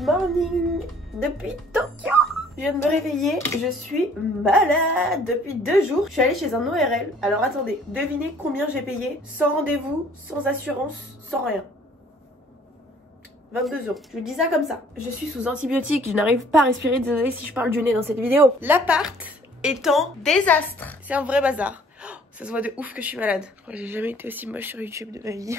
Good morning depuis Tokyo. Je viens de me réveiller, je suis malade depuis 2 jours. Je suis allée chez un ORL. Alors attendez, devinez combien j'ai payé sans rendez-vous, sans assurance, sans rien. 22 €. Je vous dis ça comme ça. Je suis sous antibiotiques, je n'arrive pas à respirer. Désolée si je parle du nez dans cette vidéo. L'appart est en désastre. C'est un vrai bazar. Ça se voit de ouf que je suis malade. Je crois que j'ai jamais été aussi moche sur YouTube de ma vie.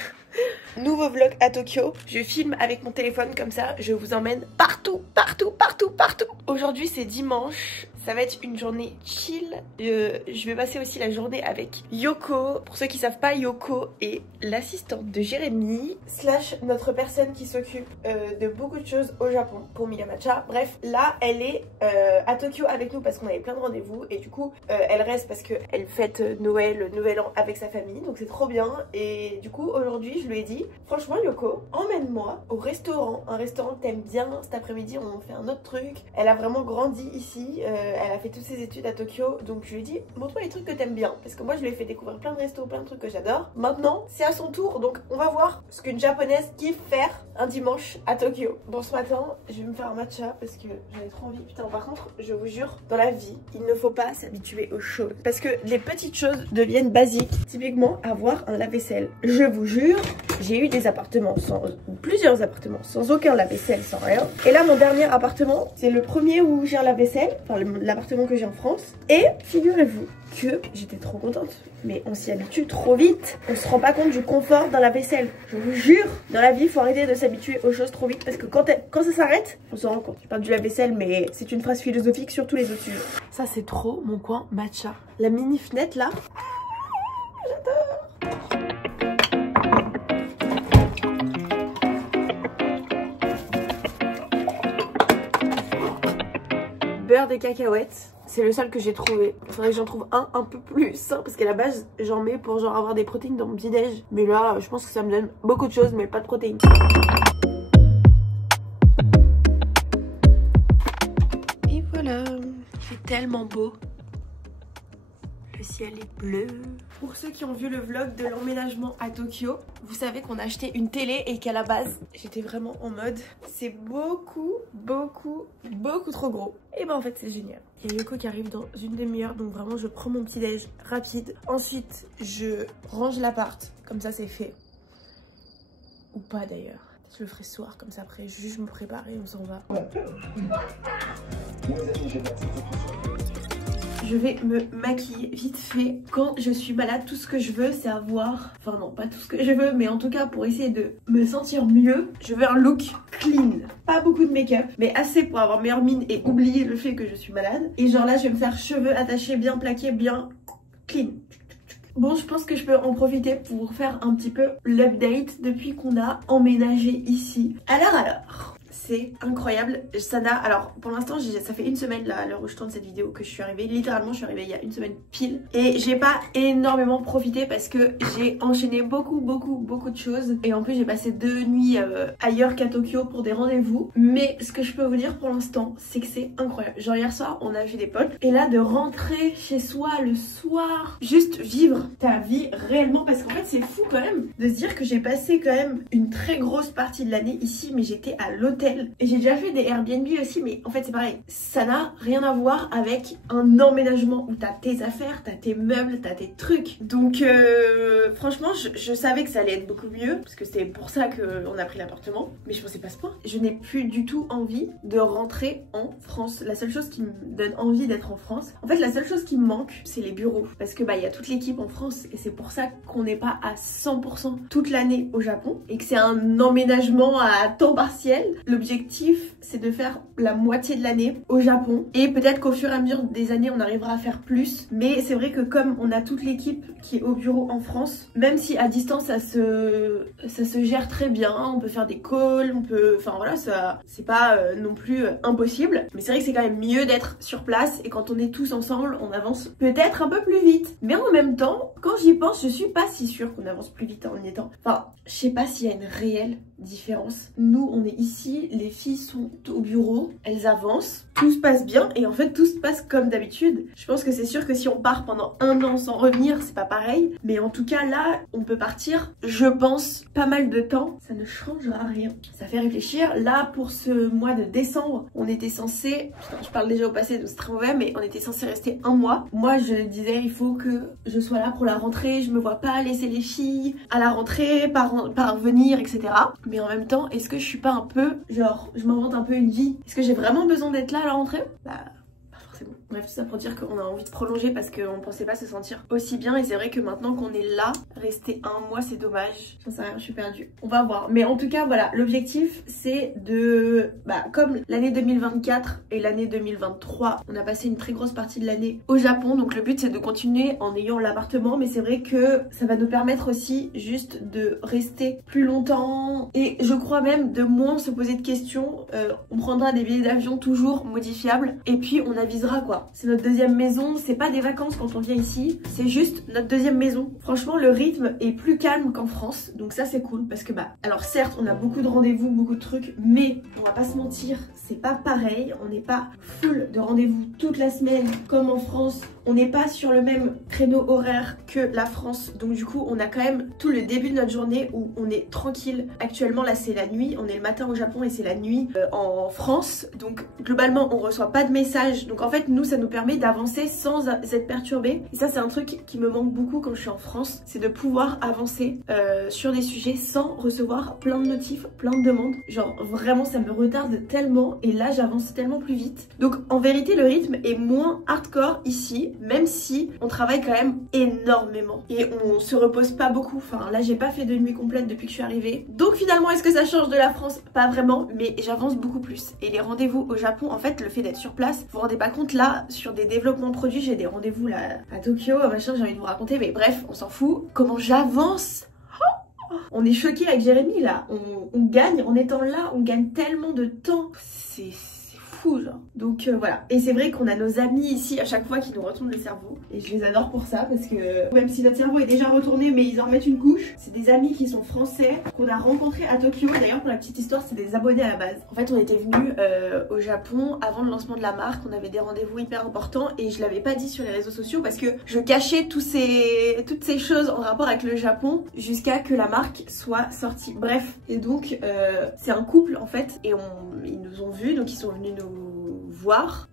Nouveau vlog à Tokyo. Je filme avec mon téléphone comme ça. Je vous emmène partout, partout, partout, partout. Aujourd'hui c'est dimanche. Ça va être une journée chill. Je vais passer aussi la journée avec Yoko. Pour ceux qui savent pas, Yoko est l'assistante de Jérémy / notre personne qui s'occupe de beaucoup de choses au Japon pour Mila Matcha. Bref, là elle est à Tokyo avec nous parce qu'on avait plein de rendez-vous et du coup elle reste parce qu'elle fête Noël, le Nouvel An avec sa famille, donc c'est trop bien. Et du coup aujourd'hui je lui ai dit, franchement Yoko, emmène-moi au restaurant, un restaurant que t'aimes bien. Cet après-midi on fait un autre truc. Elle a vraiment grandi ici. Elle a fait toutes ses études à Tokyo, donc je lui ai dit montre-moi les trucs que t'aimes bien, parce que moi je lui ai fait découvrir plein de restos, plein de trucs que j'adore. Maintenant c'est à son tour, donc on va voir ce qu'une japonaise kiffe faire un dimanche à Tokyo. Bon, ce matin je vais me faire un matcha parce que j'avais trop envie. Putain, par contre je vous jure, dans la vie il ne faut pas s'habituer aux choses, parce que les petites choses deviennent basiques. Typiquement avoir un lave-vaisselle. Je vous jure, j'ai eu des appartements plusieurs appartements sans aucun lave-vaisselle, sans rien. Et là mon dernier appartement, c'est le premier où j'ai un lave-vaisselle, enfin l'appartement que j'ai en France. Et figurez-vous que j'étais trop contente, mais on s'y habitue trop vite. On se rend pas compte du confort dans la vaisselle. Je vous jure, dans la vie il faut arrêter de s'habituer aux choses trop vite, parce que quand ça s'arrête, on se rend compte. Je parle du lave-vaisselle, mais c'est une phrase philosophique sur tous les autres sujets. Ça c'est trop mon coin matcha. La mini fenêtre là, j'adore. Beurre de cacahuètes, c'est le seul que j'ai trouvé. Il faudrait que j'en trouve un peu plus sain, parce qu'à la base j'en mets pour genre avoir des protéines dans mon petit déj. Mais là je pense que ça me donne beaucoup de choses mais pas de protéines. Et voilà, il fait tellement beau. Le ciel est bleu. Pour ceux qui ont vu le vlog de l'emménagement à Tokyo, vous savez qu'on a acheté une télé et qu'à la base, j'étais vraiment en mode c'est beaucoup trop gros. Et ben en fait c'est génial. Il y a Yoko qui arrive dans une demi-heure, donc vraiment je prends mon petit déj rapide. Ensuite je range l'appart, comme ça c'est fait. Ou pas d'ailleurs. Je le ferai ce soir, comme ça après juste je me prépare et on s'en va. Je vais me maquiller vite fait. Quand je suis malade, tout ce que je veux c'est avoir, enfin non pas tout ce que je veux, mais en tout cas pour essayer de me sentir mieux, je veux un look clean. Pas beaucoup de make-up, mais assez pour avoir meilleure mine et oublier le fait que je suis malade. Et genre là je vais me faire cheveux attachés, bien plaqués, bien clean. Bon, je pense que je peux en profiter pour faire un petit peu l'update depuis qu'on a emménagé ici. Alors c'est incroyable. Sana, alors pour l'instant ça fait une semaine là à l'heure où je tourne cette vidéo que je suis arrivée. Littéralement je suis arrivée il y a une semaine pile. Et j'ai pas énormément profité parce que j'ai enchaîné beaucoup de choses. Et en plus j'ai passé 2 nuits ailleurs qu'à Tokyo pour des rendez-vous. Mais ce que je peux vous dire pour l'instant c'est que c'est incroyable. Genre hier soir on a vu des potes. Et là de rentrer chez soi le soir, juste vivre ta vie réellement. Parce qu'en fait c'est fou quand même de se dire que j'ai passé quand même une très grosse partie de l'année ici. Mais j'étais à l'hôtel. Et j'ai déjà fait des Airbnb aussi, mais en fait c'est pareil, ça n'a rien à voir avec un emménagement où t'as tes affaires, t'as tes meubles, t'as tes trucs. Donc franchement je savais que ça allait être beaucoup mieux, parce que c'est pour ça qu'on a pris l'appartement, mais je pensais pas à ce point. Je n'ai plus du tout envie de rentrer en France. La seule chose qui me donne envie d'être en France, en fait la seule chose qui me manque c'est les bureaux, parce que bah il y a toute l'équipe en France et c'est pour ça qu'on n'est pas à 100% toute l'année au Japon et que c'est un emménagement à temps partiel. L'objectif c'est de faire la moitié de l'année au Japon et peut-être qu'au fur et à mesure des années on arrivera à faire plus, mais c'est vrai que comme on a toute l'équipe qui est au bureau en France, même si à distance ça se gère très bien, on peut faire des calls, on peut, enfin voilà, ça c'est pas non plus impossible, mais c'est vrai que c'est quand même mieux d'être sur place et quand on est tous ensemble on avance peut-être un peu plus vite. Mais en même temps quand j'y pense je suis pas si sûre qu'on avance plus vite en y étant, enfin je sais pas s'il y a une réelle différence. Nous on est ici, les filles sont au bureau, elles avancent, tout se passe bien et en fait tout se passe comme d'habitude. Je pense que c'est sûr que si on part pendant 1 an sans revenir, c'est pas pareil. Mais en tout cas là, on peut partir, je pense, pas mal de temps. Ça ne changera rien. Ça fait réfléchir. Là, pour ce mois de décembre, on était censé... Putain, je parle déjà au passé, donc c'est très mauvais, mais on était censé rester 1 mois. Moi, je disais, il faut que je sois là pour la rentrée. Je me vois pas laisser les filles à la rentrée, parvenir, etc. Mais en même temps, est-ce que je suis pas un peu... Genre, je m'invente un peu une vie. Est-ce que j'ai vraiment besoin d'être là à la rentrée? Bah... Bref, tout ça pour dire qu'on a envie de prolonger parce qu'on pensait pas se sentir aussi bien. Et c'est vrai que maintenant qu'on est là, rester 1 mois, c'est dommage. J'en sais rien, je suis perdue. On va voir. Mais en tout cas, voilà, l'objectif, c'est de... Bah, comme l'année 2024 et l'année 2023, on a passé une très grosse partie de l'année au Japon. Donc le but, c'est de continuer en ayant l'appartement. Mais c'est vrai que ça va nous permettre aussi juste de rester plus longtemps. Et je crois même de moins se poser de questions. On prendra des billets d'avion toujours modifiables. Et puis, on avisera quoi. C'est notre deuxième maison, c'est pas des vacances quand on vient ici, c'est juste notre deuxième maison. Franchement, le rythme est plus calme qu'en France, donc ça c'est cool parce que bah, alors certes, on a beaucoup de rendez-vous, beaucoup de trucs, mais on va pas se mentir, c'est pas pareil, on n'est pas full de rendez-vous toute la semaine comme en France. On n'est pas sur le même créneau horaire que la France, donc du coup on a quand même tout le début de notre journée où on est tranquille. Actuellement là c'est la nuit, on est le matin au Japon et c'est la nuit en France, donc globalement on reçoit pas de messages, donc en fait nous ça nous permet d'avancer sans être perturbé. Et ça c'est un truc qui me manque beaucoup quand je suis en France, c'est de pouvoir avancer sur des sujets sans recevoir plein de notifs, plein de demandes. Genre vraiment ça me retarde tellement et là j'avance tellement plus vite. Donc en vérité le rythme est moins hardcore ici, même si on travaille quand même énormément et on se repose pas beaucoup. Enfin là j'ai pas fait de nuit complète depuis que je suis arrivée. Donc finalement est-ce que ça change de la France? Pas vraiment, mais j'avance beaucoup plus. Et les rendez-vous au Japon, en fait le fait d'être sur place, vous vous rendez pas compte là sur des développements produits, j'ai des rendez-vous là à Tokyo, machin, j'ai envie de vous raconter, mais bref on s'en fout. Comment j'avance? On est choqués avec Jérémy là, on gagne en étant là, on gagne tellement de temps. C'est fou genre. Donc voilà, et c'est vrai qu'on a nos amis ici à chaque fois qui nous retournent le cerveau et je les adore pour ça parce que même si notre cerveau est déjà retourné mais ils en remettent une couche. C'est des amis qui sont français qu'on a rencontrés à Tokyo. D'ailleurs pour la petite histoire c'est des abonnés à la base. En fait on était venus au Japon avant le lancement de la marque, on avait des rendez-vous hyper importants et je l'avais pas dit sur les réseaux sociaux parce que je cachais toutes ces choses en rapport avec le Japon jusqu'à que la marque soit sortie. Bref, et donc c'est un couple en fait et ils nous ont vus, donc ils sont venus nous voir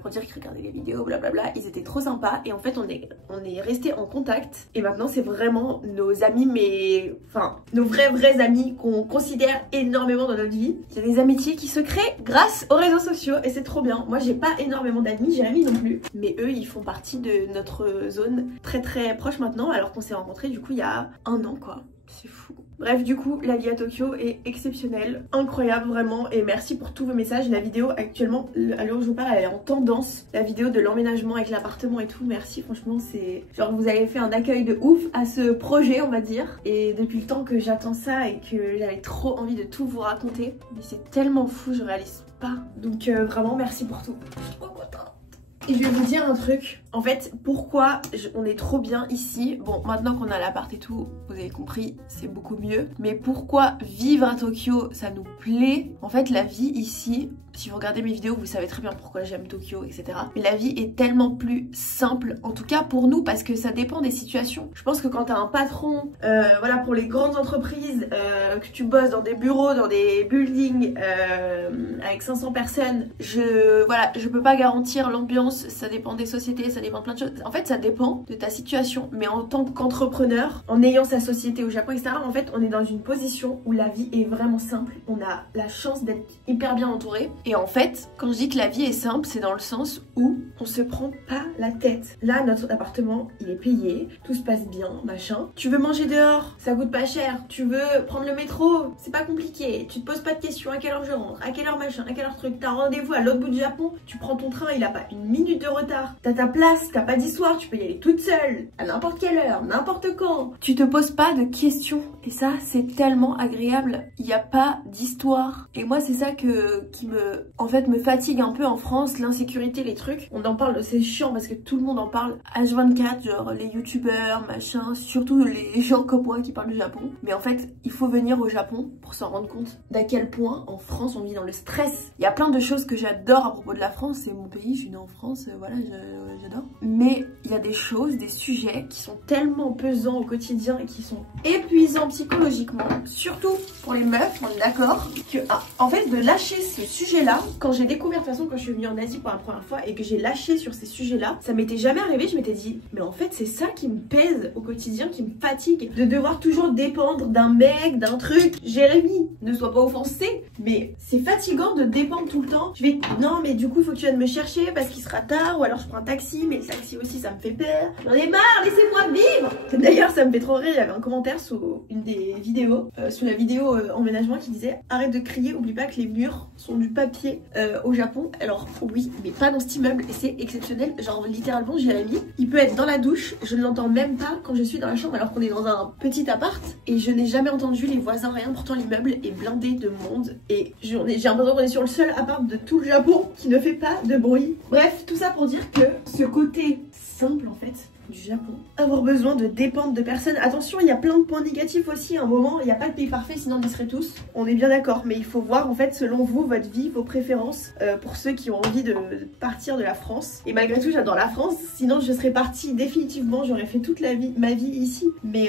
pour dire qu'ils regardaient les vidéos, blablabla. Ils étaient trop sympas et en fait on est restés en contact et maintenant c'est vraiment nos amis, mais enfin nos vrais amis qu'on considère énormément dans notre vie. Il y a des amitiés qui se créent grâce aux réseaux sociaux et c'est trop bien. Moi j'ai pas énormément d'amis, Jérémy non plus, mais eux ils font partie de notre zone très proche maintenant alors qu'on s'est rencontrés du coup il y a 1 an quoi. C'est fou. Bref, du coup, la vie à Tokyo est exceptionnelle, incroyable vraiment, et merci pour tous vos messages. La vidéo actuellement, à l'heure où je vous parle, elle est en tendance. La vidéo de l'emménagement avec l'appartement et tout, merci, franchement, c'est... Genre, vous avez fait un accueil de ouf à ce projet, on va dire. Et depuis le temps que j'attends ça et que j'avais trop envie de tout vous raconter, mais c'est tellement fou, je réalise pas. Donc vraiment, merci pour tout. Je suis trop contente. Et je vais vous dire un truc, en fait pourquoi on est trop bien ici. Bon maintenant qu'on a l'appart et tout, vous avez compris, c'est beaucoup mieux. Mais pourquoi vivre à Tokyo ça nous plaît? En fait la vie ici, si vous regardez mes vidéos vous savez très bien pourquoi j'aime Tokyo etc. Mais la vie est tellement plus simple, en tout cas pour nous, parce que ça dépend des situations. Je pense que quand t'as un patron, voilà pour les grandes entreprises, que tu bosses dans des bureaux, dans des buildings avec 500 personnes, je peux pas garantir l'ambiance. Ça dépend des sociétés, ça dépend de plein de choses. En fait, ça dépend de ta situation. Mais en tant qu'entrepreneur, en ayant sa société au Japon, etc., en fait, on est dans une position où la vie est vraiment simple. On a la chance d'être hyper bien entouré. Et en fait, quand je dis que la vie est simple, c'est dans le sens où on se prend pas la tête. Là, notre appartement, il est payé, tout se passe bien, machin. Tu veux manger dehors, ça coûte pas cher. Tu veux prendre le métro, c'est pas compliqué. Tu te poses pas de questions à quelle heure je rentre, à quelle heure machin, à quelle heure truc. T'as rendez-vous à l'autre bout du Japon, tu prends ton train, il a pas une minute de retard. T'as ta place place, t'as pas d'histoire, tu peux y aller toute seule, à n'importe quelle heure, n'importe quand. Tu te poses pas de questions. Et ça, c'est tellement agréable. Il n'y a pas d'histoire. Et moi, c'est ça qui me fatigue un peu en France, l'insécurité, les trucs. On en parle, c'est chiant parce que tout le monde en parle H24, genre les youtubeurs, machin, surtout les gens comme moi qui parlent du Japon. Mais en fait, il faut venir au Japon pour s'en rendre compte d'à quel point en France on vit dans le stress. Il y a plein de choses que j'adore à propos de la France, c'est mon pays, je suis née en France, voilà, j'adore. Mais il y a des choses, des sujets qui sont tellement pesants au quotidien et qui sont épuisants psychologiquement, surtout pour les meufs, on est d'accord, que en fait de lâcher ce sujet-là, quand j'ai découvert de toute façon quand je suis venue en Asie pour la première fois et que j'ai lâché sur ces sujets-là, ça m'était jamais arrivé, je m'étais dit mais en fait c'est ça qui me pèse au quotidien, qui me fatigue, de devoir toujours dépendre d'un mec, d'un truc. Jérémy, ne sois pas offensé, mais c'est fatigant de dépendre tout le temps. Je vais non mais du coup il faut que tu viennes me chercher parce qu'il sera tard, ou alors je prends un taxi, mais le taxi aussi ça me fait peur. J'en ai marre, laissez-moi vivre. D'ailleurs ça me fait trop rire, il y avait un commentaire sous une des vidéos, sous la vidéo emménagement qui disait arrête de crier, oublie pas que les murs sont du papier au Japon. Alors oui, mais pas dans cet immeuble et c'est exceptionnel. Genre littéralement Jérémy, il peut être dans la douche, je ne l'entends même pas quand je suis dans la chambre alors qu'on est dans un petit appart et je n'ai jamais entendu les voisins, rien. Pourtant l'immeuble est blindé de monde et j'ai l'impression qu'on est sur le seul appart de tout le Japon qui ne fait pas de bruit. Bref, tout ça pour dire que ce côté simple en fait du Japon, avoir besoin de dépendre de personnes. Attention, il y a plein de points négatifs aussi. À un moment, il n'y a pas de pays parfait, sinon on y serait tous. On est bien d'accord, mais il faut voir en fait selon vous, votre vie, vos préférences pour ceux qui ont envie de partir de la France. Et malgré tout, j'adore la France. Sinon, je serais partie définitivement. J'aurais fait toute ma vie ici. Mais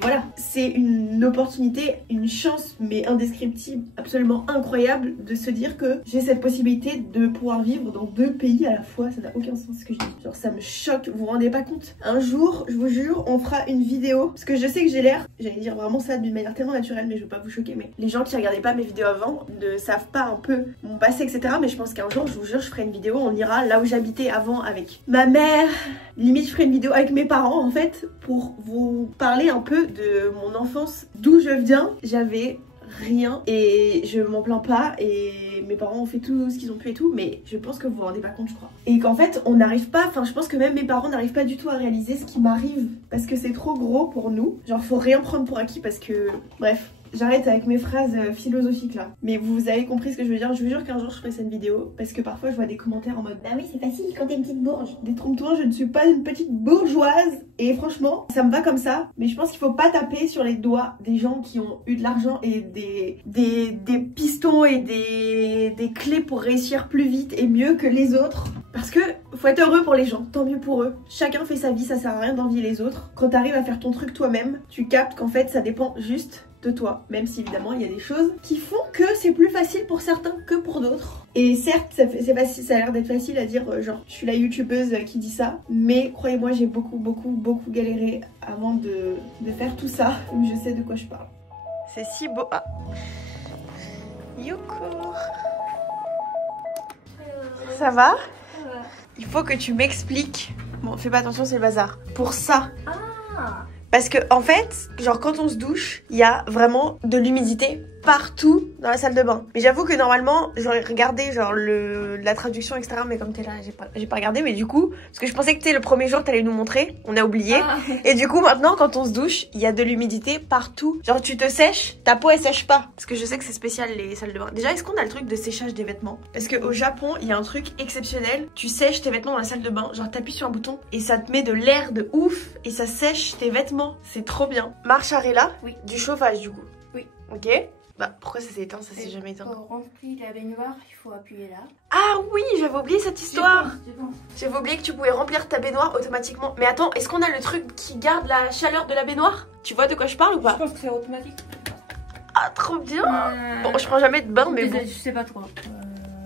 voilà, c'est une opportunité, une chance, mais indescriptible, absolument incroyable de se dire que j'ai cette possibilité de pouvoir vivre dans 2 pays à la fois. Ça n'a aucun sens ce que je dis. Genre, ça me choque. Vous vous rendez pas compte? Un jour, je vous jure, on fera une vidéo parce que je sais que j'ai l'air, j'allais dire vraiment ça d'une manière tellement naturelle, mais je veux pas vous choquer, mais les gens qui regardaient pas mes vidéos avant ne savent pas un peu mon passé, etc. Mais je pense qu'un jour, je vous jure, je ferai une vidéo, on ira là où j'habitais avant avec ma mère, limite je ferai une vidéo avec mes parents en fait pour vous parler un peu de mon enfance, d'où je viens. J'avais rien et je m'en plains pas et mes parents ont fait tout ce qu'ils ont pu et tout, mais je pense que vous vous rendez pas compte, je crois, et qu'en fait on n'arrive pas, enfin je pense que même mes parents n'arrivent pas du tout à réaliser ce qui m'arrive parce que c'est trop gros pour nous, genre faut rien prendre pour acquis parce que bref. J'arrête avec mes phrases philosophiques là. Mais vous avez compris ce que je veux dire. Je vous jure qu'un jour je ferai cette vidéo. Parce que parfois je vois des commentaires en mode bah oui c'est facile quand t'es une petite bourge. Détrompe-toi, je ne suis pas une petite bourgeoise. Et franchement ça me va comme ça. Mais je pense qu'il faut pas taper sur les doigts des gens qui ont eu de l'argent et des pistons et des clés pour réussir plus vite et mieux que les autres. Parce que faut être heureux pour les gens, tant mieux pour eux. Chacun fait sa vie, ça sert à rien d'envier les autres. Quand t'arrives à faire ton truc toi-même, tu captes qu'en fait ça dépend juste de toi, même si évidemment il y a des choses qui font que c'est plus facile pour certains que pour d'autres. Et certes ça a l'air d'être facile à dire genre je suis la youtubeuse qui dit ça, mais croyez-moi j'ai beaucoup galéré avant de faire tout ça, donc je sais de quoi je parle. C'est si beau. Ah. Yoko, ça va? Il faut que tu m'expliques. Bon fais pas attention, c'est le bazar. Pour ça. Ah. Parce que en fait, genre quand on se douche, il y a vraiment de l'humidité partout dans la salle de bain. Mais j'avoue que normalement, j'aurais regardé genre la traduction etc. Mais comme t'es là, j'ai pas regardé. Mais du coup, parce que je pensais que le premier jour t'allais nous montrer, on a oublié. Ah. Et du coup maintenant, quand on se douche, il y a de l'humidité partout. Genre tu te sèches, ta peau elle sèche pas. Parce que je sais que c'est spécial les salles de bain. Déjà, est-ce qu'on a le truc de séchage des vêtements? Parce que au Japon, il y a un truc exceptionnel. Tu sèches tes vêtements dans la salle de bain. Genre t'appuies sur un bouton et ça te met de l'air de ouf et ça sèche tes vêtements. C'est trop bien. Marche Arella? Oui. Du chauffage du coup? Oui. Ok. Bah pourquoi ça s'est éteint? Ça s'est jamais éteint. Pour remplir la baignoire, il faut appuyer là. Ah oui, j'avais oublié cette histoire. J'avais oublié que tu pouvais remplir ta baignoire automatiquement. Mais attends, est-ce qu'on a le truc qui garde la chaleur de la baignoire? Tu vois de quoi je parle ou pas? Je pense que c'est automatique. Ah trop bien. Bon, je prends jamais de bain mais bon. Je sais pas trop.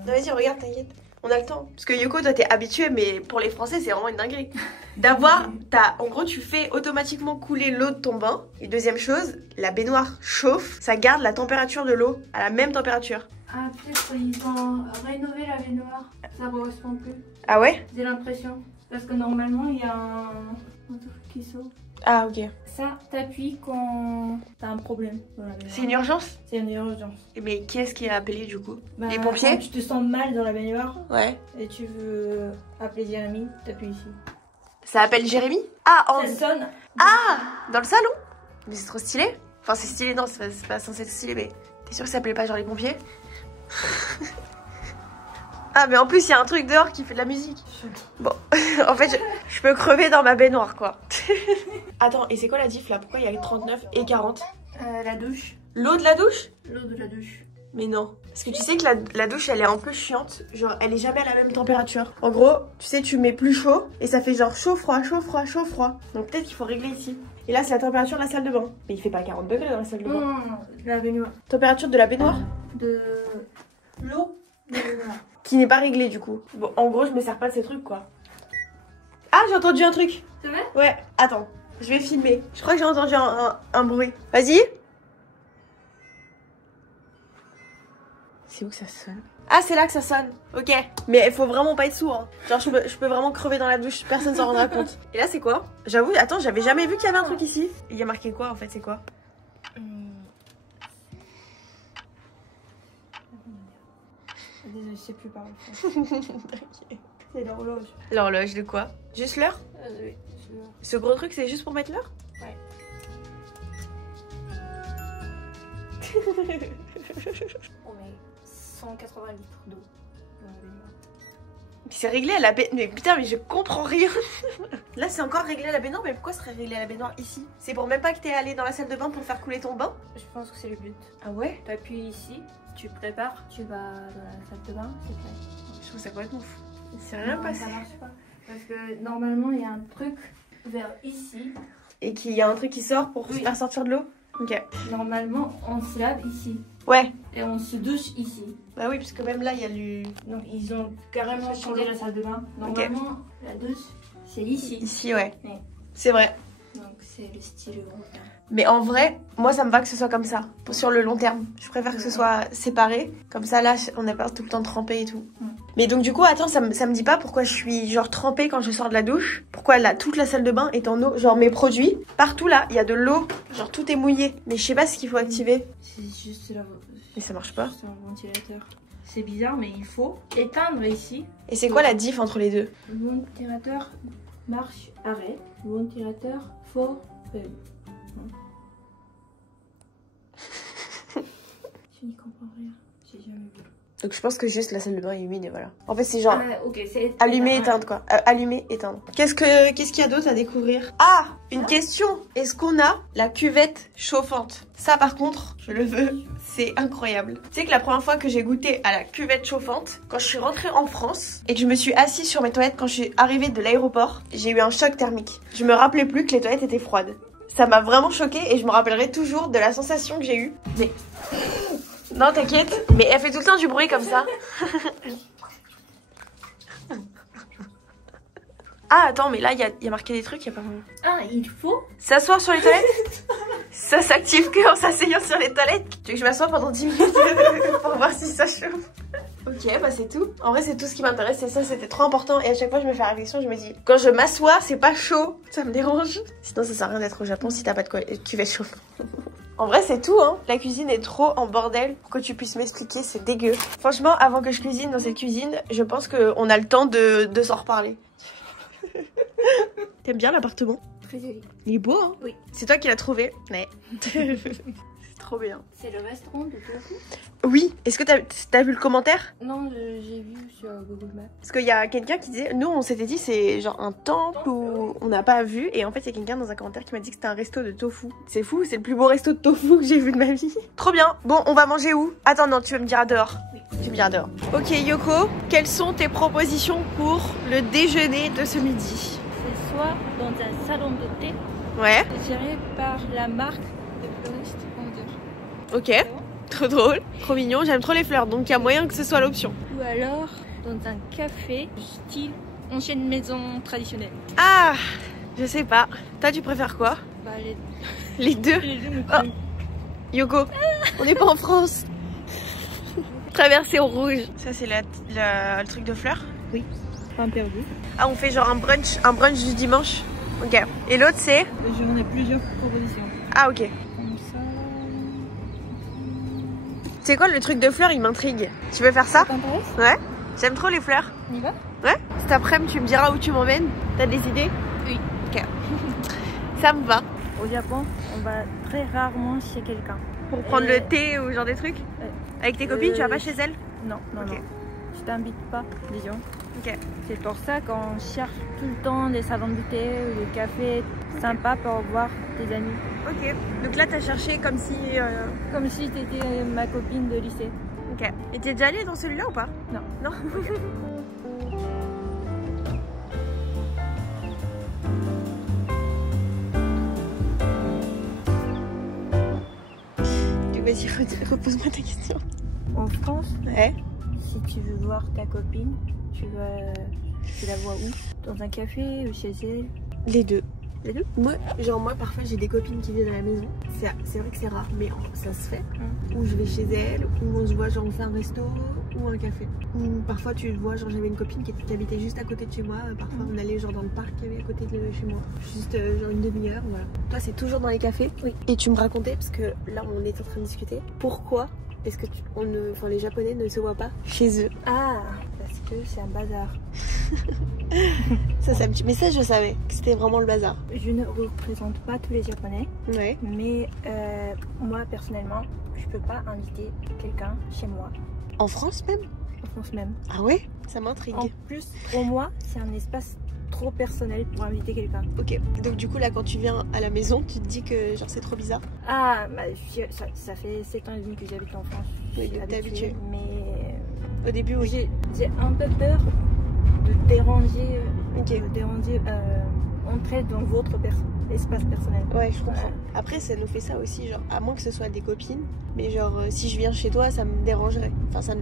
Vas-y, regarde, t'inquiète. On a le temps. Parce que Yoko, toi t'es habituée, mais pour les Français c'est vraiment une dinguerie. D'avoir, en gros tu fais automatiquement couler l'eau de ton bain. Et deuxième chose, la baignoire chauffe, ça garde la température de l'eau à la même température. Ah peut-être ils ont rénové la baignoire, ça correspond plus. Ah ouais? J'ai l'impression. Parce que normalement il y a un truc qui saute. Ah, ok. Ça, t'appuies quand t'as un problème dans la baignoire. C'est une urgence? C'est une urgence. Mais qui est-ce qui a appelé du coup? Bah, Les pompiers? Quand tu te sens mal dans la baignoire Ouais. et tu veux appeler Jérémy, t'appuies ici. Ça appelle Jérémy? Ah, Ça sonne. Ah, dans le salon? Mais c'est trop stylé. Enfin, c'est stylé, non, c'est pas censé être stylé, mais t'es sûr que ça appelait pas genre les pompiers? Ah, mais en plus, il y a un truc dehors qui fait de la musique. Bon, en fait, je peux crever dans ma baignoire, quoi. Attends, et c'est quoi la diff là? Pourquoi il y a 39 et 40? La douche. L'eau de la douche? L'eau de la douche. Mais non. Parce que tu sais que la douche, elle est un peu chiante. Genre, elle est jamais à la même température. En gros, tu sais, tu mets plus chaud et ça fait genre chaud, froid, chaud, froid, chaud, froid. Donc peut-être qu'il faut régler ici. Et là, c'est la température de la salle de bain. Mais il fait pas 40 degrés dans la salle de bain. Non, la baignoire. Température de la baignoire? De l'eau de la baignoire. Qui n'est pas réglée du coup. Bon, en gros, je me sers pas de ces trucs quoi. Ah, j'ai entendu un truc. C'est vrai? Ouais, attends. Je vais filmer. Je crois que j'ai entendu un bruit. Vas-y. C'est où que ça sonne? Ah, c'est là que ça sonne. Ok. Mais il faut vraiment pas être sourd. Hein. Genre, je peux vraiment crever dans la douche. Personne s'en rendra compte. Et là, c'est quoi? J'avoue, attends, j'avais jamais vu qu'il y avait un truc ici. Il y a marqué quoi en fait? C'est quoi? Désolée, je sais plus parler français. Okay. C'est l'horloge. L'horloge de quoi? Juste l'heure? Oui. Ce gros truc, c'est juste pour mettre l'heure? Ouais. On met 180 litres d'eau dans la baignoire. C'est réglé à la baignoire. Mais putain, mais je comprends rien. Là, c'est encore réglé à la baignoire, mais pourquoi ce serait réglé à la baignoire ici? C'est pour même pas que t'es allé dans la salle de bain pour faire couler ton bain? Je pense que c'est le but. Ah ouais? Tu appuies ici, tu prépares, tu vas dans la salle de bain, c'est prêt. Je trouve ça complètement fou. C'est rien Non, passé. ça marche pas. Parce que normalement, il y a un truc vers ici. Et qu'il y a un truc qui sort pour Oui. faire sortir de l'eau? Ok. Normalement, on se lave ici. Ouais. Et on se douche ici. Bah oui, parce que même là, il y a du... Donc, ils ont carrément changé la salle de bain. Normalement, la douche, c'est ici. Ici, ouais. Oui. C'est vrai. Donc, c'est le style européen. Mais en vrai, moi, ça me va que ce soit comme ça. Sur le long terme. Je préfère que ce soit séparé. Comme ça, là, on n'a pas tout le temps trempé et tout. Mais donc, du coup, attends, ça me dit pas pourquoi je suis genre trempée quand je sors de la douche. Pourquoi là, toute la salle de bain est en eau. Genre, mes produits, partout là, il y a de l'eau. Genre, tout est mouillé. Mais je sais pas ce qu'il faut activer. C'est juste la... Mais ça marche pas. C'est un ventilateur. C'est bizarre, mais il faut éteindre ici. Et c'est quoi la diff entre les deux? Le ventilateur marche arrêt. Le ventilateur fort faible. Je n'y comprends rien. J'ai jamais vu. Donc je pense que juste la salle de bain est humide et voilà. En fait c'est genre Ok, c'est allumer, éteindre quoi. Allumer, éteindre. Qu'est-ce qu'il y a d'autre à découvrir? Ah, une question. Est-ce qu'on a la cuvette chauffante? Ça par contre, je le veux. C'est incroyable. Tu sais que la première fois que j'ai goûté à la cuvette chauffante, quand je suis rentrée en France et que je me suis assise sur mes toilettes quand je suis arrivée de l'aéroport, j'ai eu un choc thermique. Je me rappelais plus que les toilettes étaient froides. Ça m'a vraiment choquée et je me rappellerai toujours de la sensation que j'ai eue. Mais... Non, t'inquiète. Mais elle fait tout le temps du bruit comme ça. Ah, attends, mais là, il y a marqué des trucs, il y a pas vraiment. Ah, il faut S'asseoir sur les toilettes. Ça s'active que en s'asseyant sur les toilettes. Tu veux que je m'assoie pendant 10 minutes pour voir si ça chauffe? Ok, bah c'est tout. En vrai, c'est tout ce qui m'intéresse, c'est ça, c'était trop important. Et à chaque fois, je me fais la réflexion, je me dis, quand je m'assois, c'est pas chaud. Ça me dérange. Sinon, ça sert à rien d'être au Japon si t'as pas de cuvette chauffante. En vrai, c'est tout, hein. La cuisine est trop en bordel pour que tu puisses m'expliquer, c'est dégueu. Franchement, avant que je cuisine dans cette cuisine, je pense qu'on a le temps de s'en reparler. T'aimes bien l'appartement? Très joli. Il est beau, hein? Oui. C'est toi qui l'as trouvé? Ouais. C'est trop bien. C'est le restaurant de Tofu? Oui. Est-ce que t'as vu le commentaire? Non, j'ai vu sur Google Maps. Parce qu'il y a quelqu'un qui disait, nous on s'était dit c'est genre un temple où on n'a pas vu, et en fait il y a quelqu'un dans un commentaire qui m'a dit que c'était un resto de tofu. C'est fou, c'est le plus beau resto de tofu que j'ai vu de ma vie. Trop bien. Bon, on va manger où? Attends, non, tu vas me dire à dehors. Oui. Tu me diras dehors. Ok Yoko, quelles sont tes propositions pour le déjeuner de ce midi? C'est soit dans un salon de thé, Ouais. géré par la marque de fleuristes vendeurs. Ok. Trop drôle, trop mignon, j'aime trop les fleurs, donc il y a moyen que ce soit l'option. Ou alors dans un café style ancienne maison traditionnelle. Ah, je sais pas. Toi tu préfères quoi? Bah Les deux. les deux me Oh. Yoko, on n'est pas en France. Traversée au rouge. Ça c'est le truc de fleurs? Oui, pas perdu. Ah, on fait genre un brunch du dimanche. Ok. Et l'autre c'est? J'en ai plusieurs propositions. Ah ok. Comme ça. C'est quoi le truc de fleurs, il m'intrigue. Tu veux faire ça? Ça t'intéresse? Ouais. J'aime trop les fleurs. On y va? Ouais. Cet après-midi, tu me diras où tu m'emmènes. T'as des idées? Oui. Ok. Ça me va. Au Japon, on va très rarement chez quelqu'un. Pour prendre le thé ou genre des trucs? Avec tes copines, tu vas pas chez elles? Non, non, Ok. non. Je t'invite pas, disons. Ok. C'est pour ça qu'on cherche tout le temps des salons de thé ou des cafés sympas pour voir tes amis. Ok. Donc là, t'as cherché comme si... Comme si t'étais ma copine de lycée. Ok. Et t'es déjà allée dans celui-là ou pas? Non. Non. Ok. Vas-y, repose-moi ta question. En France, Ouais. si tu veux voir ta copine, tu la vois où? Dans un café ou chez elle? Les deux. Les deux? Moi, parfois j'ai des copines qui viennent à la maison. C'est vrai que c'est rare, mais ça se fait. Ou je vais chez elle, ou on se voit, genre on fait un resto ou un café. Ou parfois tu vois, genre j'avais une copine qui habitait juste à côté de chez moi. Parfois on allait genre dans le parc qu'il y avait à côté de chez moi. Juste genre une demi-heure, voilà. Toi c'est toujours dans les cafés? Oui. Et tu me racontais, parce que là on est en train de discuter, pourquoi est-ce que les Japonais ne se voient pas chez eux? Ah, parce que c'est un bazar. Mais ça je savais que c'était vraiment le bazar. Je ne représente pas tous les Japonais, Ouais. mais moi personnellement, je peux pas inviter quelqu'un chez moi, En France même? en France même. Ah ouais? Ça m'intrigue. En plus, pour moi, c'est un espace trop personnel pour inviter quelqu'un. Ok, donc du coup là quand tu viens à la maison, tu te dis que genre c'est trop bizarre. Ah, bah, ça fait 7 ans et demi que j'habite en France. Oui, Je suis donc t'es habituée. Mais Au début oui. j'ai un peu peur de déranger, Ok. entrer dans votre espace personnel. Ouais, je comprends. Après ça nous fait ça aussi, genre à moins que ce soit des copines, mais genre si je viens chez toi ça me dérangerait. Enfin ça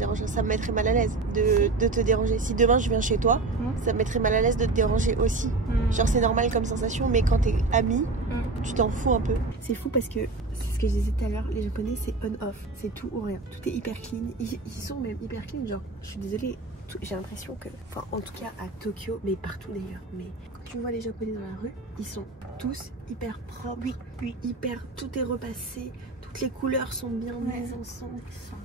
me mettrait mal à l'aise de te déranger. Si demain je viens chez toi, ça me mettrait mal à l'aise de te déranger aussi. Genre c'est normal comme sensation, mais quand t'es amie, tu t'en fous un peu. C'est fou parce que c'est ce que je disais tout à l'heure, les Japonais c'est on-off, c'est tout ou rien. Tout est hyper clean, ils sont même hyper clean, genre je suis désolée, j'ai l'impression que, enfin en tout cas à Tokyo, mais partout d'ailleurs, mais quand tu vois les Japonais dans la rue, ils sont tous hyper propres, oui, hyper, tout est repassé, toutes les couleurs sont bien mises ensemble. Ils sont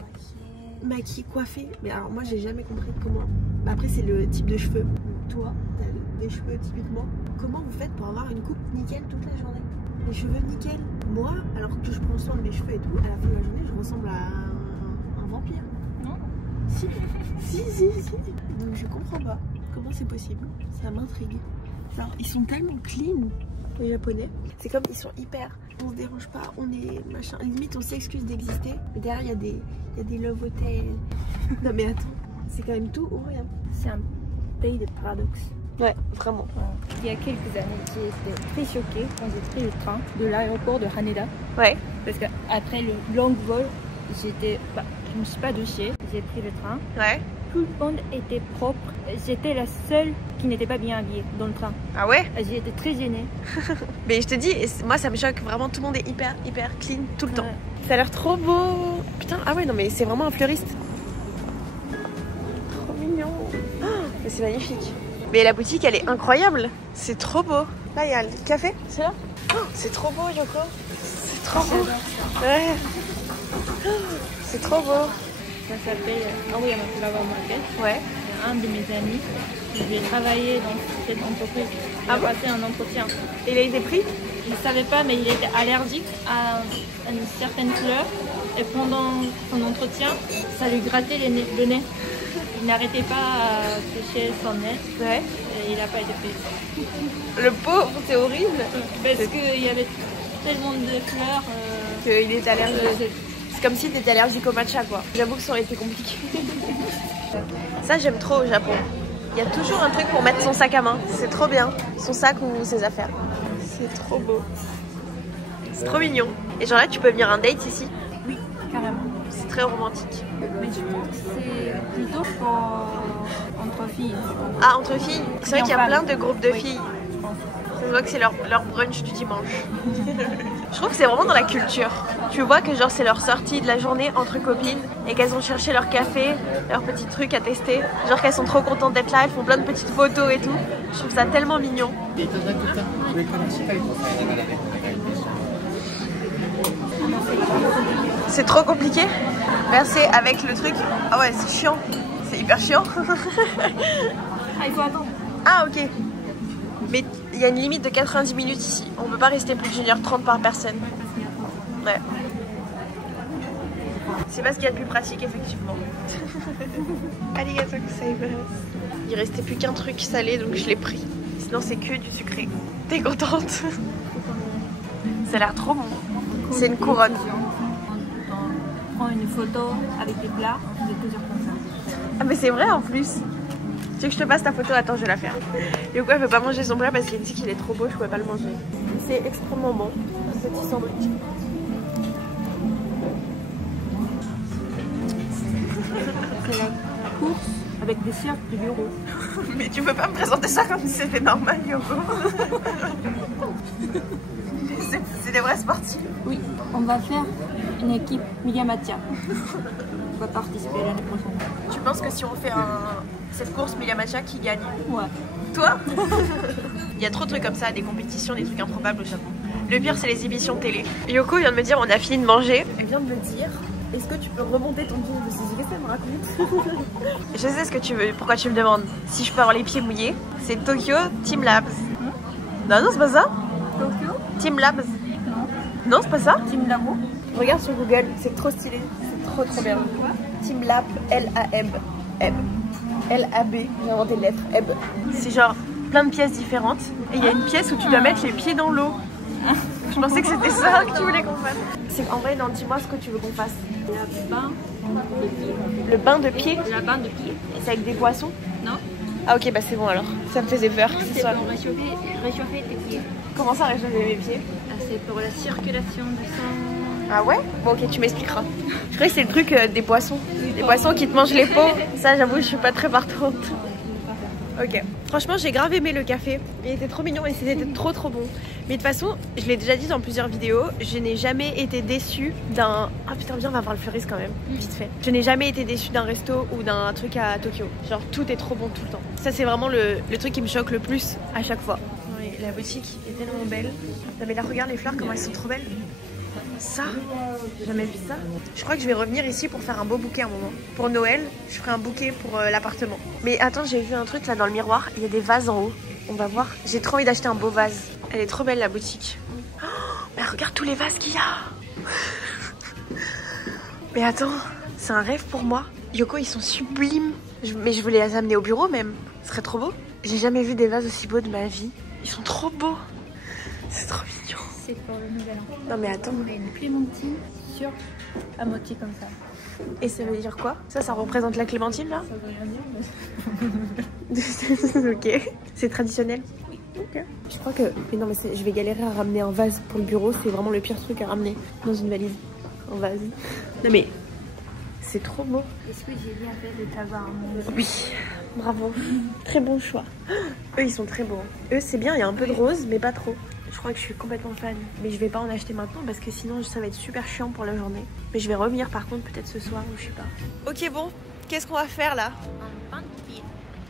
Maquillés, coiffés, mais alors moi j'ai jamais compris comment. Bah, après c'est le type de cheveux. Toi, t'as des cheveux typiquement. Comment vous faites pour avoir une coupe nickel toute la journée? Les cheveux nickel. Moi, alors que je prends soin de mes cheveux et tout, à la fin de la journée je ressemble à un vampire. Non. Si. Donc je comprends pas comment c'est possible. Ça m'intrigue. Genre ils sont tellement clean, les Japonais. C'est comme ils sont hyper. On se dérange pas, on est machin. Limite on s'excuse d'exister. Mais derrière il y a des love hotels. Non mais attends, c'est quand même tout ou rien. C'est un pays de paradoxes. Ouais, vraiment. Il y a quelques années, j'ai été très choquée quand j'ai pris le train de l'aéroport de Haneda. Ouais. Parce qu'après le long vol, je me suis pas douchée. J'ai pris le train. Ouais. Tout le monde était propre. J'étais la seule qui n'était pas bien habillée dans le train. Ah ouais? J'ai été très gênée. Mais je te dis, moi ça me choque vraiment, tout le monde est hyper clean tout le temps. Ouais. Ça a l'air trop beau. Putain, ah ouais non mais c'est vraiment un fleuriste. Trop mignon. Oh, mais c'est magnifique. Mais la boutique elle est incroyable. C'est trop beau. Là il y a le café, c'est là. Oh, c'est trop beau Yoko. C'est trop beau. Ouais. Oh, c'est trop beau. Ça s'appelle Aoyama Flower Market. Ouais. C'est un de mes amis. J'ai travaillé dans cette entreprise. Il a passé un entretien. Et il a eu des prix? Il ne savait pas, mais il était allergique à une certaine fleur. Et pendant son entretien, ça lui grattait le nez. Il n'arrêtait pas à sécher son nez. Ouais. Et il n'a pas été pris. Le pauvre, c'est horrible. Parce qu'il y avait tellement de fleurs. Qu'il est allergique. C'est comme si t'étais allergique au matcha quoi. J'avoue que ça aurait été compliqué. Ça j'aime trop au Japon. Il y a toujours un truc pour mettre son sac à main. C'est trop bien. Son sac ou ses affaires. C'est trop beau. C'est trop mignon. Et genre là tu peux venir un date ici? Oui, carrément. C'est très romantique. Mais je pense que c'est plutôt pour entre filles. Ah entre filles? C'est vrai qu'il y a plein de groupes de filles. Je pense. Ça On voit que c'est leur brunch du dimanche. Je trouve que c'est vraiment dans la culture. Tu vois que genre c'est leur sortie de la journée entre copines et qu'elles ont cherché leur café, leurs petits trucs à tester. Genre qu'elles sont trop contentes d'être là, elles font plein de petites photos et tout. Je trouve ça tellement mignon. C'est trop compliqué. Verser avec le truc. Ah ouais, c'est chiant. C'est hyper chiant. Ah, il faut attendre. Ah ok. Mais il y a une limite de 90 minutes ici. On peut pas rester plus d'une heure 30 par personne. Ouais. C'est pas ce qu'il y a de plus pratique effectivement. Arigato gozaimasu. Il restait plus qu'un truc salé donc je l'ai pris. Sinon c'est que du sucré. T'es contente? Ça a l'air trop bon. C'est une couronne. On prend une photo avec des plats, de plusieurs comme ça. Ah mais c'est vrai en plus. Tu veux que je te passe ta photo? Attends, je vais la faire. Yoko elle veut pas manger son plat parce qu'elle dit qu'il est trop beau, je pouvais pas le manger. C'est extrêmement bon, ce petit sandwich. C'est la course avec des cirques du bureau. Mais tu peux pas me présenter ça comme si c'était normal, Yoko. C'est des vrais sportifs. Oui, on va faire une équipe Miyamatia. On va participer l'année prochaine. Tu penses que si on fait cette course Miyamacha, qui gagne? Ouais. Toi? Il y a trop de trucs comme ça, des compétitions, des trucs improbables au Japon. Le pire, c'est les émissions de télé. Yoko vient de me dire, on a fini de manger. Elle vient de me dire, est-ce que tu peux remonter ton jean? Je me suis dit, qu'est-ce qu'elle me raconte? Je sais ce que tu veux, pourquoi tu me demandes. Si je peux avoir les pieds mouillés, c'est Tokyo Team Labs. Non, non, c'est pas ça. Tokyo Team Labs. Non. Non, c'est pas ça. Team Labo. Regarde sur Google, c'est trop stylé. C'est trop bien. Team Lab, L-A-M. L-A-B, j'ai inventé les lettres, Eb. C'est genre plein de pièces différentes. Et il y a une pièce où tu dois mettre les pieds dans l'eau. Je pensais que c'était ça que tu voulais qu'on fasse. C'est en vrai, non, dis-moi ce que tu veux qu'on fasse. Le bain de pied. Le bain de pied? La bain de pied. C'est avec des poissons? Non. Ah ok, bah c'est bon alors. Ça me faisait peur que ce C'est soit... pour réchauffer tes pieds. Comment ça réchauffer mes pieds? C'est pour la circulation du sang. Ah ouais? Bon ok, tu m'expliqueras. Je croyais que c'est le truc des poissons. Des poissons qui te mangent les peaux. Ça j'avoue, je suis pas très partante. Ok. Franchement, j'ai grave aimé le café. Il était trop mignon et c'était trop bon. Mais de toute façon, je l'ai déjà dit dans plusieurs vidéos, je n'ai jamais été déçue d'un... Ah putain, viens, on va voir le fleuriste quand même, vite fait. Je n'ai jamais été déçue d'un resto ou d'un truc à Tokyo. Genre, tout est trop bon tout le temps. Ça, c'est vraiment le truc qui me choque le plus à chaque fois. Oui, la boutique est tellement belle. Non mais là, regarde les fleurs, comment elles sont trop belles. Ça, j'ai jamais vu ça. Je crois que je vais revenir ici pour faire un beau bouquet un moment. Pour Noël, je ferai un bouquet pour l'appartement. Mais attends, j'ai vu un truc là dans le miroir. Il y a des vases en haut. On va voir. J'ai trop envie d'acheter un beau vase. Elle est trop belle la boutique. Oh, mais regarde tous les vases qu'il y a. Mais attends, c'est un rêve pour moi. Yoko, ils sont sublimes. Mais je voulais les amener au bureau même. Ce serait trop beau. J'ai jamais vu des vases aussi beaux de ma vie. Ils sont trop beaux. C'est trop mignon. C'est pour le nouvel an. Non mais attends. On a une clémentine sur un motif comme ça. Et ça veut dire quoi? Ça représente la clémentine là? Ça veut rien dire, mais... Ok. C'est traditionnel? Oui. Ok. Je crois que... Mais non mais je vais galérer à ramener un vase pour le bureau. C'est vraiment le pire truc à ramener dans une valise. Un vase. Non mais... C'est trop beau. Est-ce que j'ai bien fait de t'avoir amené? Oui. Bravo. Très bon choix. Eux ils sont très beaux. Eux c'est bien, il y a un peu de rose mais pas trop. Je crois que je suis complètement fan. Mais je vais pas en acheter maintenant parce que sinon ça va être super chiant pour la journée. Mais je vais revenir par contre peut-être ce soir ou je sais pas. Ok bon, qu'est-ce qu'on va faire là? Un pain de pied.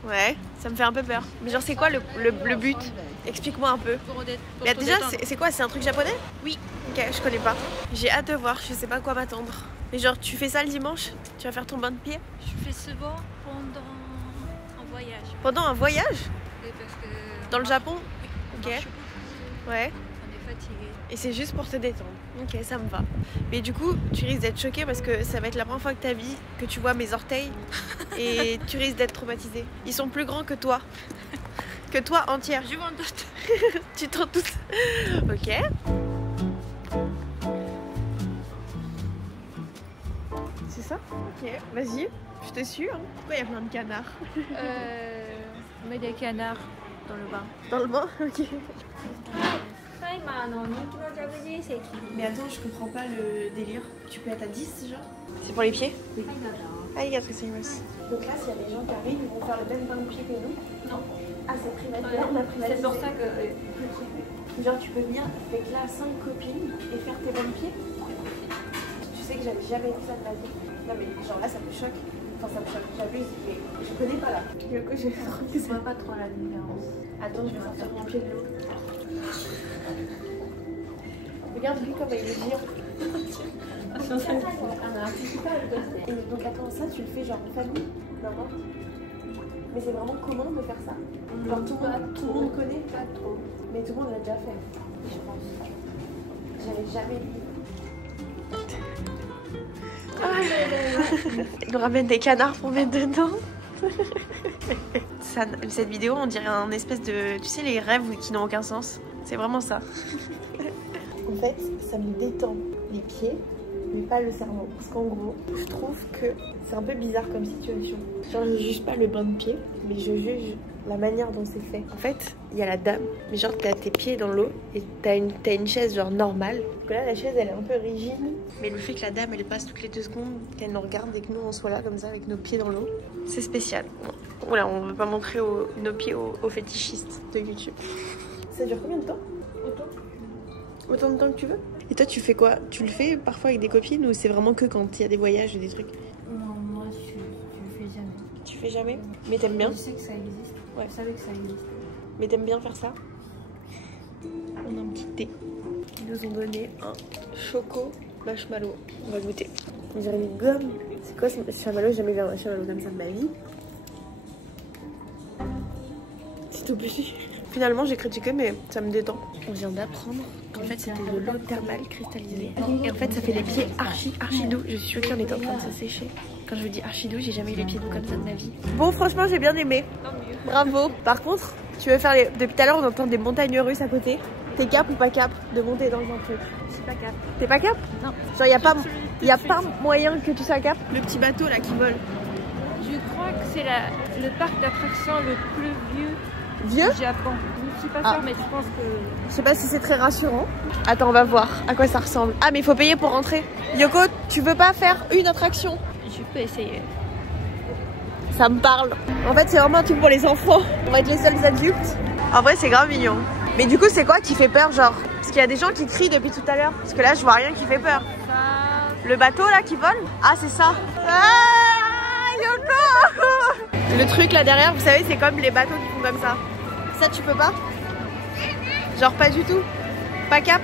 Ouais, ça me fait un peu peur. Mais genre c'est quoi le but? Explique-moi un peu. Mais déjà c'est quoi? C'est un truc japonais? Oui. Ok, je connais pas. J'ai hâte de voir, je sais pas quoi m'attendre. Mais genre tu fais ça le dimanche? Tu vas faire ton bain de pied? Je fais souvent pendant un voyage. Pendant un voyage? Oui, parce que... Dans le Japon? Oui. Ok. Ouais. On est fatigué. Et c'est juste pour te détendre. Ok, ça me va. Mais du coup, tu risques d'être choquée parce que ça va être la première fois que ta vie que tu vois mes orteils et tu risques d'être traumatisée. Ils sont plus grands que toi. Que toi entière. Je m'en doute. Tu t'en doutes. Ok. C'est ça? Ok, vas-y. Je te suis. Hein. Pourquoi il y a plein de canards? On met des canards dans le bain. Dans le bain? Ok. Mais attends, je comprends pas le délire. Tu peux être à 10 genre? C'est pour les pieds? Oui. Arigatou gozaimasu. Donc là, s'il y a des gens qui arrivent, ils vont faire le même bain de pied que nous. Non. Ah, c'est privatisé. On a privatisé. C'est pour ça que. Genre, tu peux venir avec là 5 copines et faire tes bains de pied. Tu sais que j'avais jamais vu ça de ma vie. Non, mais genre là, ça me choque. Enfin, ça me choque. J'abuse, mais je connais pas là. Yoko, je vois pas trop la différence. Attends, je vais sortir mon pied de l'eau. Regarde lui comme il est géant. Et donc attends, ça tu le fais genre en famille, n'importe. Mais c'est vraiment commun de faire ça. Genre tout le monde connaît. Pas trop. Mais tout le monde l'a déjà fait, je pense. J'avais jamais vu. Il nous ramène des canards pour mettre dedans. Cette vidéo, on dirait un espèce de... Tu sais, les rêves qui n'ont aucun sens. C'est vraiment ça. En fait, ça me détend les pieds, mais pas le cerveau. Parce qu'en gros, je trouve que c'est un peu bizarre comme situation. Genre, je juge pas le bain de pied, mais je juge la manière dont c'est fait. En fait, il y a la dame, mais genre t'as tes pieds dans l'eau et t'as une chaise genre normale. Donc là, la chaise elle est un peu rigide, mais le fait que la dame elle passe toutes les 2 secondes, qu'elle nous regarde et que nous on soit là comme ça avec nos pieds dans l'eau, c'est spécial. Voilà, on veut pas montrer nos pieds aux fétichistes de YouTube. Ça dure combien de temps? Autant de temps que tu veux. Et toi tu fais quoi? Tu le fais parfois avec des copines ou c'est vraiment que quand il y a des voyages et des trucs? Non, moi je fais jamais. Tu fais jamais? Mais t'aimes bien? Je sais que ça existe. Ouais. Je savais que ça existe. Mais t'aimes bien faire ça? On a un petit thé. Ils nous ont donné un choco marshmallow. On va goûter. On dirait une gomme. C'est quoi ce chamallow? J'ai jamais vu un chamallow comme ça de ma vie. C'est tout petit. Finalement j'ai critiqué mais ça me détend. On vient d'apprendre qu'en fait c'était de l'eau thermale cristallisée. Et en fait ça fait les pieds archi doux. Je suis choquée, on est en train de se sécher. Quand je vous dis archi doux, j'ai jamais eu les pieds doux comme ça de ma vie. Bon franchement j'ai bien aimé. Bravo. Par contre, tu veux faire les... Depuis tout à l'heure on entend des montagnes russes à côté. T'es cap ou pas cap de monter dans un truc? Je suis pas cap. T'es pas cap? Non. Genre y a pas moyen que tu sois cap? Le petit bateau là qui vole. Je crois que c'est le parc d'attractions le plus vieux Vieux? du Japon. Je suis pas sûre, mais je pense que... Je sais pas si c'est très rassurant. Attends, on va voir à quoi ça ressemble. Ah, mais il faut payer pour rentrer. Yoko, tu veux pas faire une attraction? Je peux essayer. Ça me parle. En fait, c'est vraiment un truc pour les enfants. On va être les seuls adultes. En vrai, c'est grave mignon. Mais du coup, c'est quoi qui fait peur, genre? Parce qu'il y a des gens qui crient depuis tout à l'heure. Parce que là, je vois rien qui fait peur. Le bateau, là, qui vole? Ah, c'est ça. Ah, Yoko! Le truc là derrière, vous savez, c'est comme les bateaux qui font comme ça. Ça, tu peux pas? Genre pas du tout? Pas cap?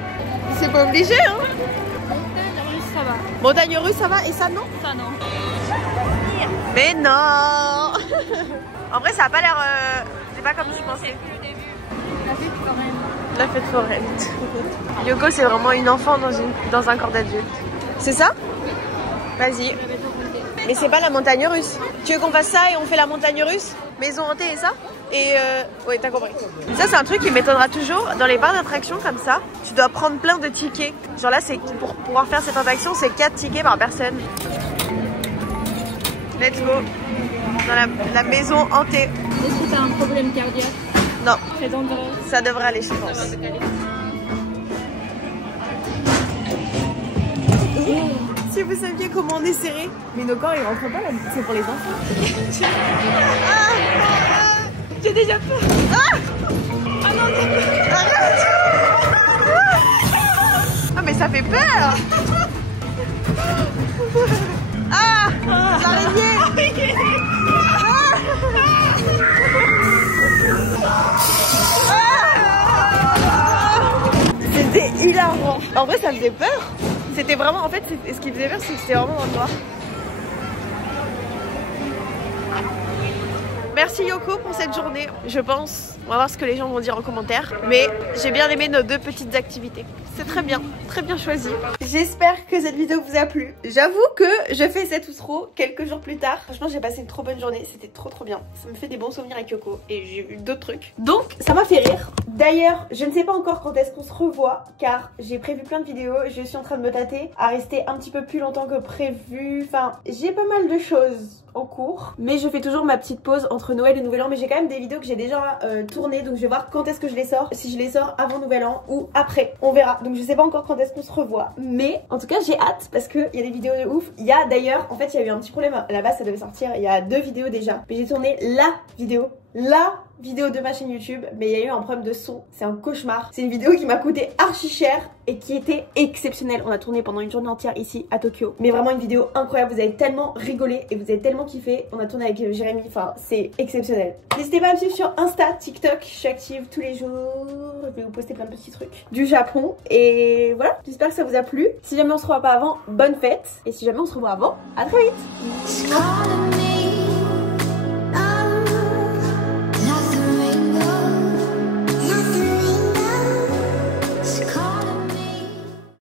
C'est pas obligé, hein? Montagne russe, ça va. Montagne russe, ça va? Et ça, non? Ça, non. Mais non. En vrai, ça a pas l'air... C'est pas comme je pensais. C'est le début. La fête foraine. La fête foraine. Yoko, c'est vraiment une enfant dans un corps d'adulte. C'est ça? Vas-y. Mais c'est pas la montagne russe. Tu veux qu'on fasse ça et on fait la montagne russe? Maison hantée et ça? Et ouais, t'as compris. Ça, c'est un truc qui m'étonnera toujours. Dans les parcs d'attraction comme ça, tu dois prendre plein de tickets. Genre là, c'est pour pouvoir faire cette attraction, c'est 4 tickets par personne. Let's go. Dans la maison hantée. Est-ce que t'as un problème cardiaque? Non. Très dangereux. Ça devrait aller, je pense. Si vous saviez comment on est serré. Mais nos corps, ils rentrent pas là, c'est pour les enfants. J'ai déjà peur. Ah non, arrête. Ah mais ça fait peur. Ah, l'araignée. C'était hilarant. En vrai, ça faisait peur. C'était vraiment, en fait, ce qui faisait peur, c'est que c'était vraiment dans le noir. Merci Yoko pour cette journée, je pense. On va voir ce que les gens vont dire en commentaire. Mais j'ai bien aimé nos 2 petites activités. C'est très bien choisi. J'espère que cette vidéo vous a plu. J'avoue que je fais cette outro quelques jours plus tard. Franchement, j'ai passé une trop bonne journée. C'était trop bien. Ça me fait des bons souvenirs avec Yoko. Et j'ai vu d'autres trucs. Donc, ça m'a fait rire. D'ailleurs, je ne sais pas encore quand est-ce qu'on se revoit. Car j'ai prévu plein de vidéos. Je suis en train de me tâter à rester un petit peu plus longtemps que prévu. Enfin, j'ai pas mal de choses en cours, mais je fais toujours ma petite pause entre Noël et Nouvel An. Mais j'ai quand même des vidéos que j'ai déjà tourner, donc je vais voir quand est-ce que je les sors, si je les sors avant Nouvel An ou après, on verra. Donc je sais pas encore quand est-ce qu'on se revoit, mais en tout cas j'ai hâte parce qu'il y a des vidéos de ouf. Il y a d'ailleurs, en fait il y a eu un petit problème, à la base ça devait sortir il y a 2 vidéos déjà, mais j'ai tourné la vidéo de ma chaîne YouTube, mais il y a eu un problème de son, c'est un cauchemar. C'est une vidéo qui m'a coûté archi cher et qui était exceptionnelle. On a tourné pendant une journée entière ici à Tokyo, mais vraiment une vidéo incroyable, vous avez tellement rigolé et vous avez tellement kiffé. On a tourné avec Jérémy, enfin c'est exceptionnel. N'hésitez pas à me suivre sur Insta, TikTok, je suis active tous les jours, je vais vous poster plein de petits trucs du Japon et voilà, j'espère que ça vous a plu. Si jamais on se revoit pas avant, bonne fête, et si jamais on se revoit avant, à très vite.